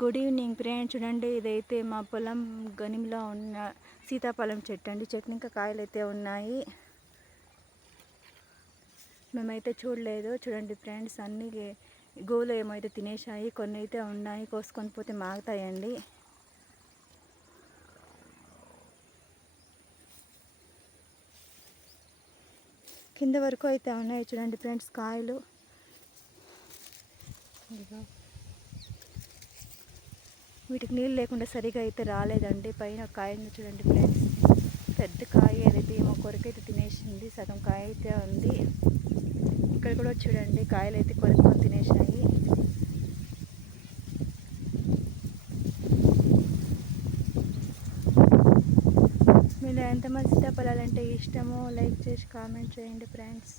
Good evening friends. చూడండి, ఇదైతే మా పొలం గనిలో ఉన్న సీతాఫలం చెట్టు అండి. చెట్టు ఇంకా కాయలు అయితే ఉన్నాయి. మేమైతే చూడలేదు. చూడండి ఫ్రెండ్స్, అన్ని గోవులు ఏమైతే తినేసాయి, కొన్ని అయితే ఉన్నాయి. కోసుకొని పోతే మాగుతాయండి. కింద వరకు అయితే ఉన్నాయి. చూడండి ఫ్రెండ్స్, కాయలు వీటికి నీళ్ళు లేకుండా సరిగా అయితే రాలేదండి. పైన కాయని చూడండి ఫ్రెండ్స్, పెద్ద కాయ ఏదైతే ఏమో కొరకైతే తినేసింది. సగం కాయ అయితే ఉంది. ఇక్కడ కూడా చూడండి, కాయలు అయితే కొరుకొని తినేసాయి. మీరు ఎంతమంది సీతాఫలాలంటే ఇష్టమో లైక్ చేసి కామెంట్ చేయండి ఫ్రెండ్స్.